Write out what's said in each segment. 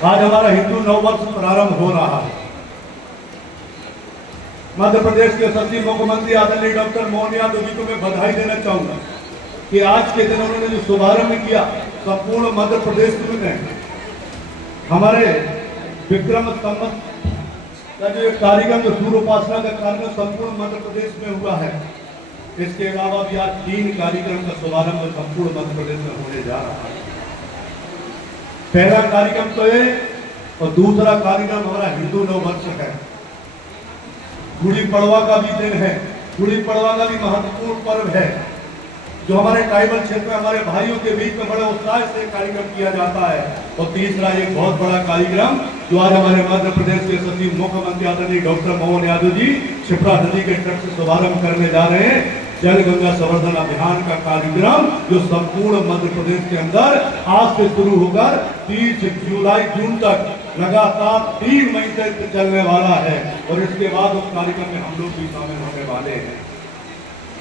आज हमारा हिंदू नववर्ष प्रारंभ हो रहा है। मध्य प्रदेश के सचिव मुख्यमंत्री आदरणीय डॉक्टर मोहन यादव जी को मैं बधाई देना चाहूंगा कि आज के दिन उन्होंने जो शुभारंभ किया संपूर्ण मध्य प्रदेश में हमारे विक्रम संवत का जो कार्यक्रम, जो सूर्य उपासना का कार्यक्रम संपूर्ण मध्य प्रदेश में हुआ है। इसके अलावा भी आज 3 कार्यक्रम का शुभारंभ संपूर्ण मध्य प्रदेश में होने जा रहा है। पहला कार्यक्रम तो ये और दूसरा कार्यक्रम हमारा हिंदू नववर्ष है। गुड़ी पड़वा का भी दिन है। गुड़ी पड़वा का भी महत्वपूर्ण पर्व है जो हमारे ट्राइबल क्षेत्र में हमारे भाइयों के बीच में बड़े उत्साह से कार्यक्रम किया जाता है। और तीसरा एक बहुत बड़ा कार्यक्रम जो आज हमारे मध्य प्रदेश के सचिव मुख्यमंत्री आदरणीय डॉक्टर मोहन यादव जी शिप्रा नदी के तट से शुभारंभ करने जा रहे हैं, जल गंगा संवर्धन अभियान का कार्यक्रम जो संपूर्ण मध्य प्रदेश के अंदर आज से शुरू होकर 30 जून तक लगातार 3 मई तक चलने वाला है। और इसके बाद उस कार्यक्रम में हम लोग भी शामिल होने वाले हैं।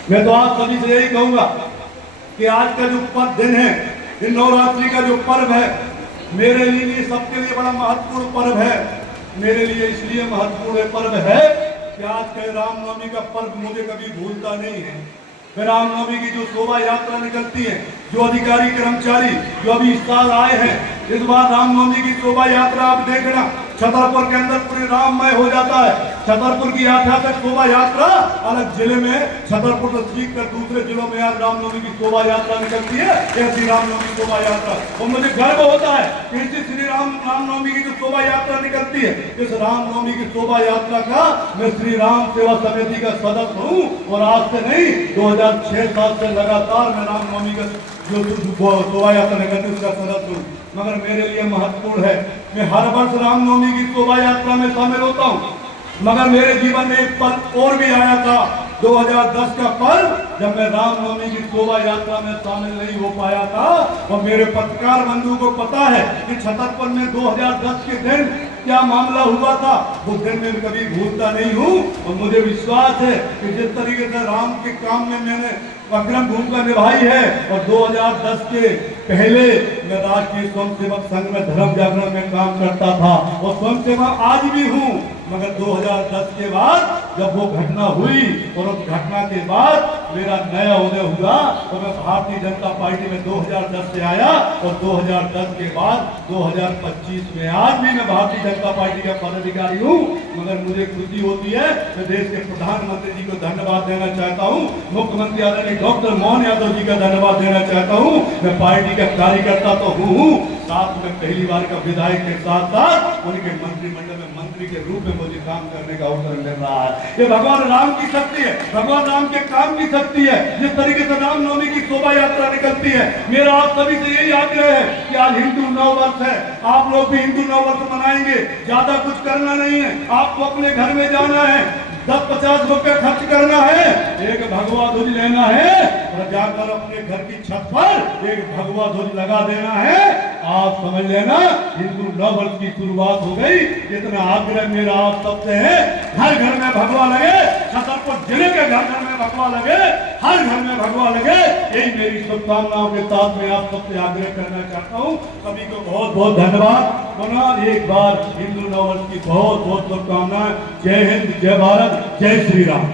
मैं तो आप सभी से यही कहूंगा कि आज का जो दिन है, ये नवरात्रि का जो पर्व है, मेरे लिए सबके लिए बड़ा महत्वपूर्ण पर्व है। मेरे लिए इसलिए महत्वपूर्ण पर्व है कि आज का रामनवमी का पर्व मुझे कभी भूलता नहीं है। रामनवमी की जो शोभा यात्रा निकलती है, जो अधिकारी कर्मचारी जो अभी इस साल आए हैं, इस बार रामनवमी की शोभा यात्रा आप देखना छतरपुर के अंदर पूरे राममय हो जाता है। छतरपुर की ऐतिहासिक शोभा यात्रा अलग जिले में, छतरपुर से सीख कर दूसरे जिलों में आज रामनवमी की शोभा यात्रा निकलती है। ऐसी रामनवमी शोभा यात्रा और मुझे गर्व होता है कि इसी श्री रामनवमी की जो शोभा यात्रा निकलती है, इस रामनवमी की शोभा यात्रा का मैं श्री राम सेवा समिति का सदस्य हूँ। और आज से नहीं, 2006 साल से लगातार मैं रामनवमी का जो शोभा यात्रा निकलती है उसका सदस्य हूँ। मगर मेरे लिए महत्वपूर्ण है, मैं हर वर्ष रामनवमी की शोभा यात्रा में शामिल होता हूँ। मगर मेरे जीवन में एक पल और भी आया था, 2010 का पर्व, जब मैं रामनवमी की शोभा यात्रा में शामिल नहीं हो पाया था। और मेरे पत्रकार बंधु को पता है कि छतरपुर में 2010 के दिन क्या मामला हुआ था, वो दिन मैं कभी भूलता नहीं हूँ। और मुझे विश्वास है कि जिस तरीके से राम के काम में मैंने अग्रम भूमिका निभाई है, और 2010 के पहले मैं राष्ट्रीय स्वयंसेवक संघ में धर्म जागरण में काम करता था और स्वयंसेवक आज भी हूँ। मगर 2010 के बाद जब वो घटना हुई और उस घटना के बाद मेरा नया उदय हुआ, तो मैं भारतीय जनता पार्टी में 2010 से आया और 2010 के बाद 2025 में आज भी मैं भारतीय जनता पार्टी का पदाधिकारी हूँ। मगर मुझे खुशी होती है, मैं देश के प्रधानमंत्री जी को धन्यवाद देना चाहता हूँ, मुख्यमंत्री आदरणीय डॉक्टर मोहन यादव जी का धन्यवाद देना चाहता हूँ। मैं पार्टी का कार्यकर्ता तो हूँ, साथ में पहली बार का विधायक के साथ साथ उनके मंत्रिमंडल में मंत्री के रूप में मुझे काम करने का अवसर मिल रहा है। ये भगवान राम की शक्ति है, भगवान राम के काम की शक्ति है। जिस तरीके से रामनवमी की शोभा यात्रा निकलती है, मेरा आप सभी से यही आग्रह है कि आज हिंदू नववर्ष है, आप लोग भी हिंदू नववर्ष मनाएंगे। ज्यादा कुछ करना नहीं है, आपको अपने घर में जाना है, 10-50 रुपए खर्च करना है, एक भगवा ध्वज लेना है और जाकर अपने घर की छत पर एक भगवा ध्वज लगा देना है। आप समझ लेना हिंदू नववर्ष की शुरुआत हो गई। इतना आग्रह मेरा आप सबसे है, हर घर में भगवा लगे, छतरपुर जिले के घर घर में भगवा लगे, हर घर में भगवा लगे। यही मेरी शुभकामनाओं के साथ मैं आप सबसे आग्रह करना चाहता हूँ। सभी को बहुत बहुत धन्यवाद। पुनः एक बार हिंदू नववर्ष की बहुत बहुत शुभकामनाएं। जय हिंद, जय भारत, जय श्री राम।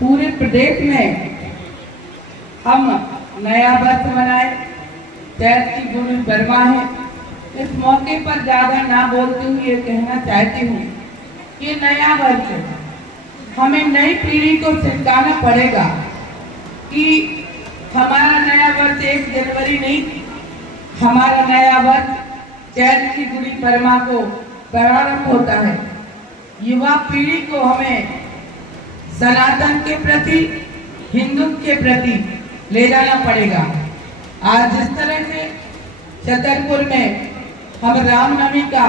पूरे प्रदेश में हम नया वर्ष मनाए, चैत की गुरु वर्मा है। इस मौके पर ज्यादा ना बोलते हुए कहना चाहती हूँ कि नया वर्ष हमें नई पीढ़ी को सिखाना पड़ेगा कि हमारा नया वर्ष 1 जनवरी नहीं, हमारा नया वर्ष चैत की गुरु वर्मा को प्रारंभ होता है। युवा पीढ़ी को हमें सनातन के प्रति, हिंदुत्व के प्रति ले जाना पड़ेगा। आज जिस तरह से छतरपुर में हम रामनवमी का,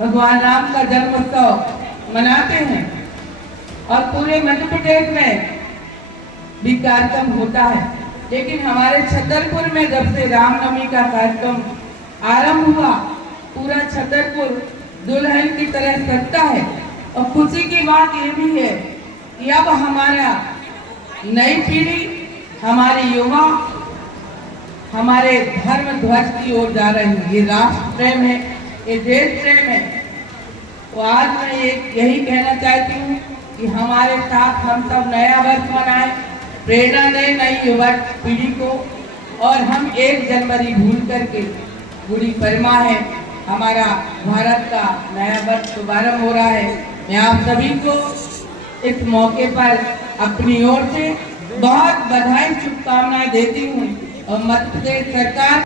भगवान राम का जन्मोत्सव मनाते हैं और पूरे मध्य प्रदेश में भी कार्यक्रम होता है, लेकिन हमारे छतरपुर में जब से रामनवमी का कार्यक्रम आरंभ हुआ, पूरा छतरपुर दुल्हन की तरह सजता है। और खुशी की बात ये भी है कि अब हमारा नई पीढ़ी, हमारे युवा हमारे धर्म ध्वज की ओर जा रहे हैं। ये राष्ट्र प्रेम है, ये देश प्रेम है। तो आज मैं यही कहना चाहती हूँ कि हमारे साथ हम सब नया वर्ष मनाएं, प्रेरणा दें नई युवा पीढ़ी को, और हम 1 जनवरी भूल करके गुड़ी पड़वा है, हमारा भारत का नया वर्ष शुभारंभ हो रहा है। मैं आप सभी को इस मौके पर अपनी ओर से बहुत बधाई शुभकामनाएं देती हूँ और मध्य प्रदेश सरकार